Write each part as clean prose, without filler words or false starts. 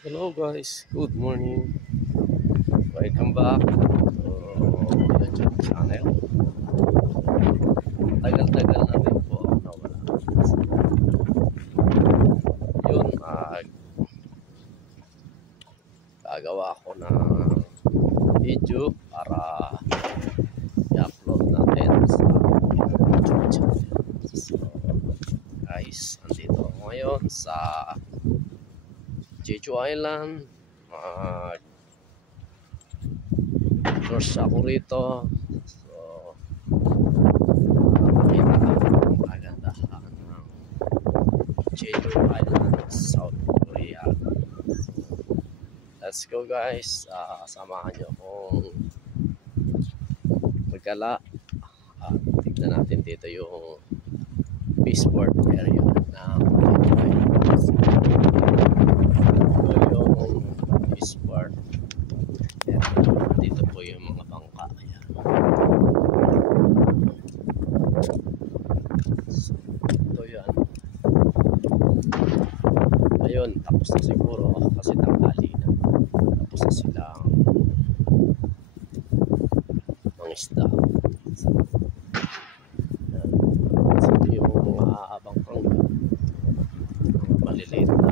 Hello guys, good morning. Welcome back to YouTube channel. Tagal-tagal na rin po ako nawala. Yun, gagawa ako ng video para i-upload natin sa YouTube channel. So guys, andito ako ngayon sa Jeju Island. Tours ako rito. So makita ang kagandahan ng Jeju Island, South Korea. Let's go guys. Samahan nyo akong magkala at tignan natin dito yung Peaceport area ng Jeju Island. Yung Peaceport area. Dito po yung mga bangka. Ayan. So, ito yan. Ayun, tapos na siguro kasi tanghali na. Tapos na silang mangisda. So, yung mga bangkang maliliit na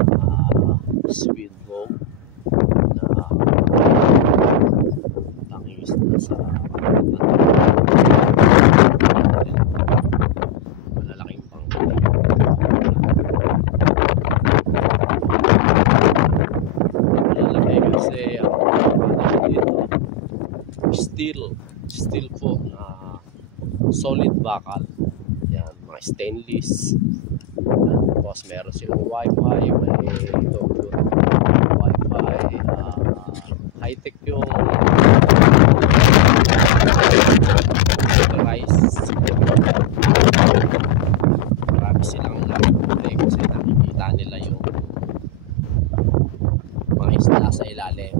speedboat na pangingisda sa malalaking bangka. Malalaki kasi dito steel po na solid bakal. Yan, mga stainless. Yan, tapos meron silang wifi, may download wifi, high-tech yung rice. Marami silang lakuli kasi nakikita nila yung mga isda sa ilalim.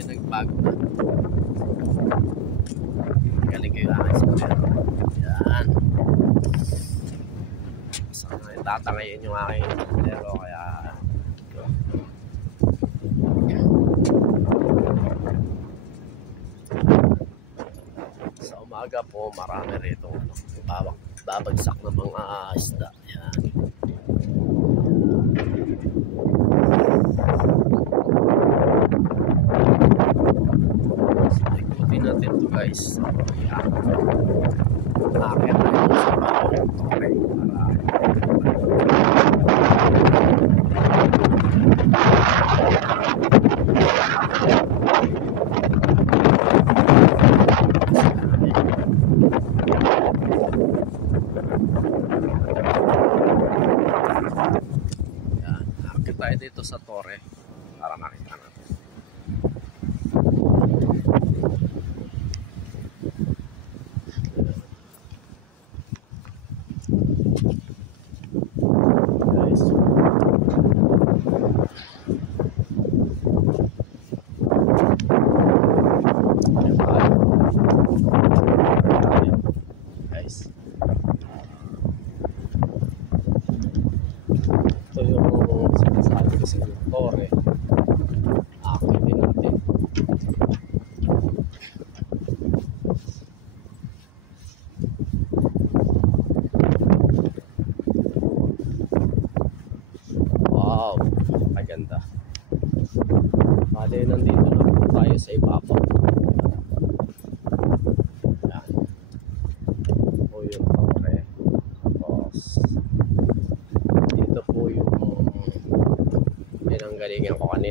Nagbago na. Galing kayo aking sombrero. Yan. Sana tatangayin yung aking sombrero kaya sa umaga po marami rito babagsak ng mga isda. Yan. Ikutin natin ito guys. Yan. Nakakit tayo sa bawang tore yan. Nakakit tayo dito sa tore para makita natin.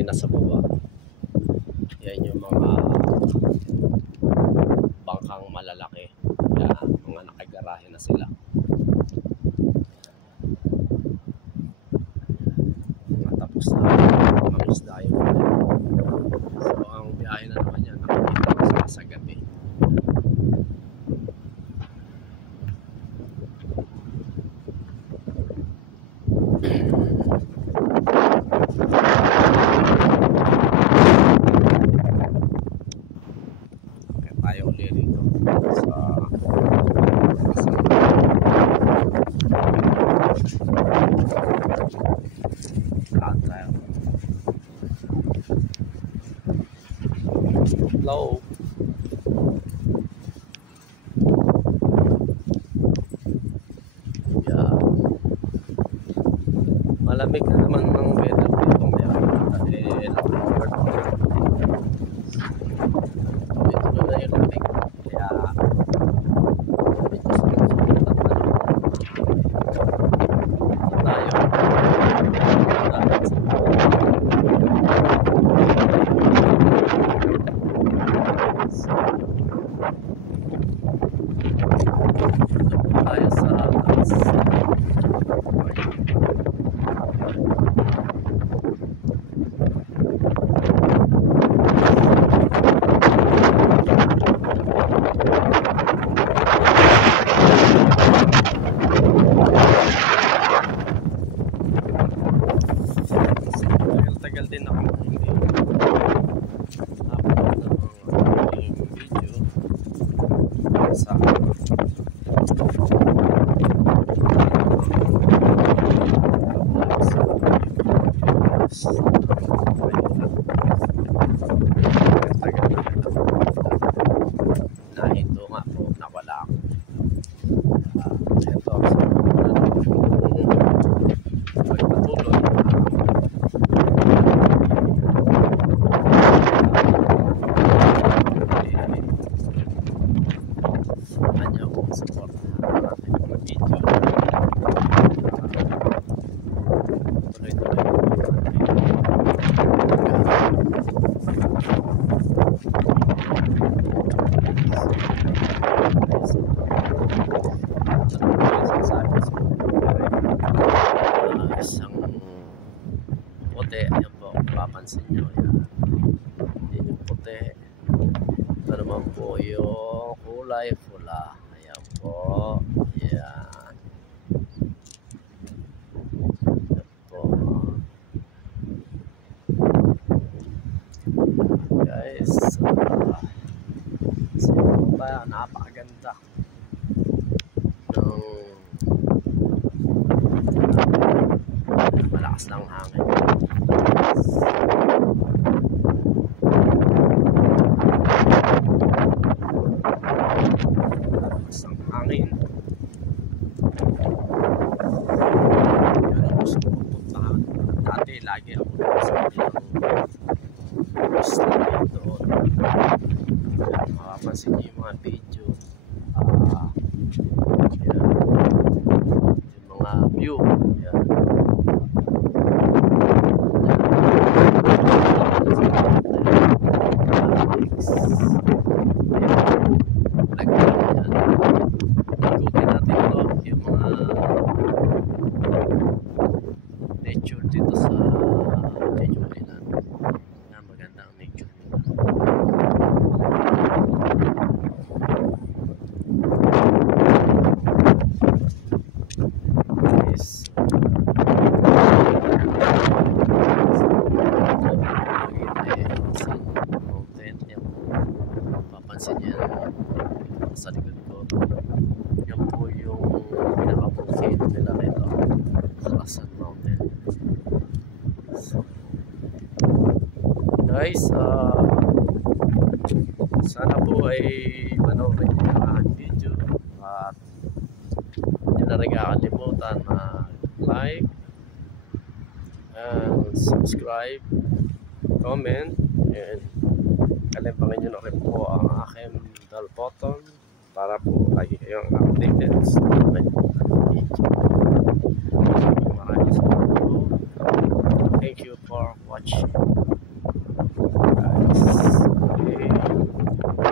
ay nasa baba. Yan yung mga bangkang malalaki. Yan, mga nakagarahe na sila. Matapos na mga isda yung so ang biyahe na naman yan, nakikita ko sila sa gabi. Kaya tayo ulit dito sa tayo. Hello. Yeah. Malamig na naman ng weather dito ngayon. Ito na yung lamig. Kaya medyo sulit-sulit at tayo. Tayo sa taas. Tagal din ako hindi upload ng video sa nahinto nga po, nawala ako. Ito, pagpatuloy kanya ko support natin mga video tuloy-tuloy isang puti, ayan po, mapapansin nyo yan. Yan yung puti. Ito naman po yung kulay pula. Ayan po. Ayan. Ayan po. Guys, ba, napakaganda ng malakas ng hangin. Malakas ng hangin. Yan ang gusto kong puntahan. Dati lagi ako sa gusto na doon. Makapansin niyo yung mga video. Yan. Yung mga view. Yan. Ikutin natin ito yung mga nature dito sa Jeju Island. Maganda ang nature nila. Yes. Papansin niyo sa likod ko, yan po yung pinaka-volcano nila rito sa Lasan Mountain. So, guys, sana po ay panoorin niyo ang aking video at hindi na rin kakalimutan na like and subscribe, comment, and kalimpangin nyo na rin po ang aking bell button para po lagi kayong updated sa mga video. Maraming salamat po. Thank you for watching. guys. Okay.